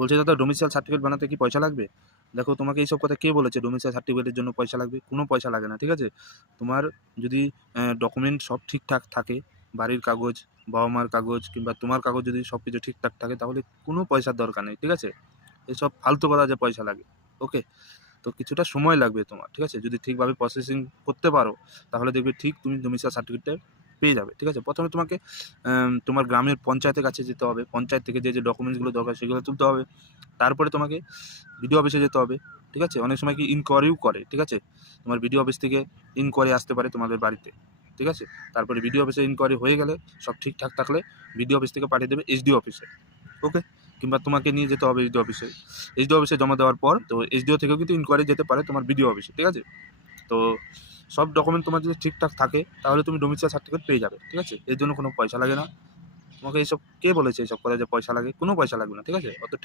বলছে দাদা domicile certificate বানাতে কি পয়সা লাগবে? দেখো তোমাকে এইসব কথা কে বলেছে ডোমিসাইল সার্টিফিকেটের জন্য পয়সা লাগবে? কোনো পয়সা লাগে না, ঠিক আছে? তোমার যদি ডকুমেন্ট সব ঠিকঠাক থাকে, বাড়ির কাগজ, বাবা মার কাগজ কিংবা তোমার কাগজ যদি সব কিছু ঠিকঠাক থাকে তাহলে কোনো পয়সার দরকার নেই, ঠিক আছে? এসব ফালতু কথা যে পয়সা লাগে, ওকে? তো কিছুটা সময় লাগবে তোমার, ঠিক আছে? যদি ঠিকভাবে প্রসেসিং করতে পারো তাহলে দেখবে ঠিক তুমি ডোমিসাইল সার্টিফিকেটটা পেয়ে যাবে, ঠিক আছে? প্রথমে তোমাকে তোমার গ্রামের পঞ্চায়েতের কাছে যেতে হবে, পঞ্চায়েত থেকে যে ডকুমেন্টসগুলো দরকার সেগুলো তুলতে হবে। তারপরে তোমাকে বিডিও অফিসে যেতে হবে, ঠিক আছে? অনেক সময় কি ইনকোয়ারিও করে, ঠিক আছে? তোমার বিডিও অফিস থেকে ইনকোয়ারি আসতে পারে তোমাদের বাড়িতে, ঠিক আছে? তারপরে বিডিও অফিসে ইনকোয়ারি হয়ে গেলে সব ঠিকঠাক থাকলে বিডিও অফিস থেকে পাঠিয়ে দেবে এসডিও অফিসে, ওকে? কিংবা তোমাকে নিয়ে যেতে হবে এসডিও অফিসে। এসডিও অফিসে জমা দেওয়ার পর তো এসডিও থেকেও কিন্তু ইনকোয়ারি যেতে পারে তোমার বিডিও অফিসে, ঠিক আছে? তো সব ডকুমেন্ট তোমার যদি ঠিকঠাক থাকে তাহলে তুমি ডোমিসাইল সার্টিফিকেট পেয়ে যাবে, ঠিক আছে? এর জন্য কোনো পয়সা লাগে না। তোমাকে এইসব কে বলেছে এইসব কথা যে পয়সা লাগে? কোনো পয়সা লাগবে না, ঠিক আছে? অত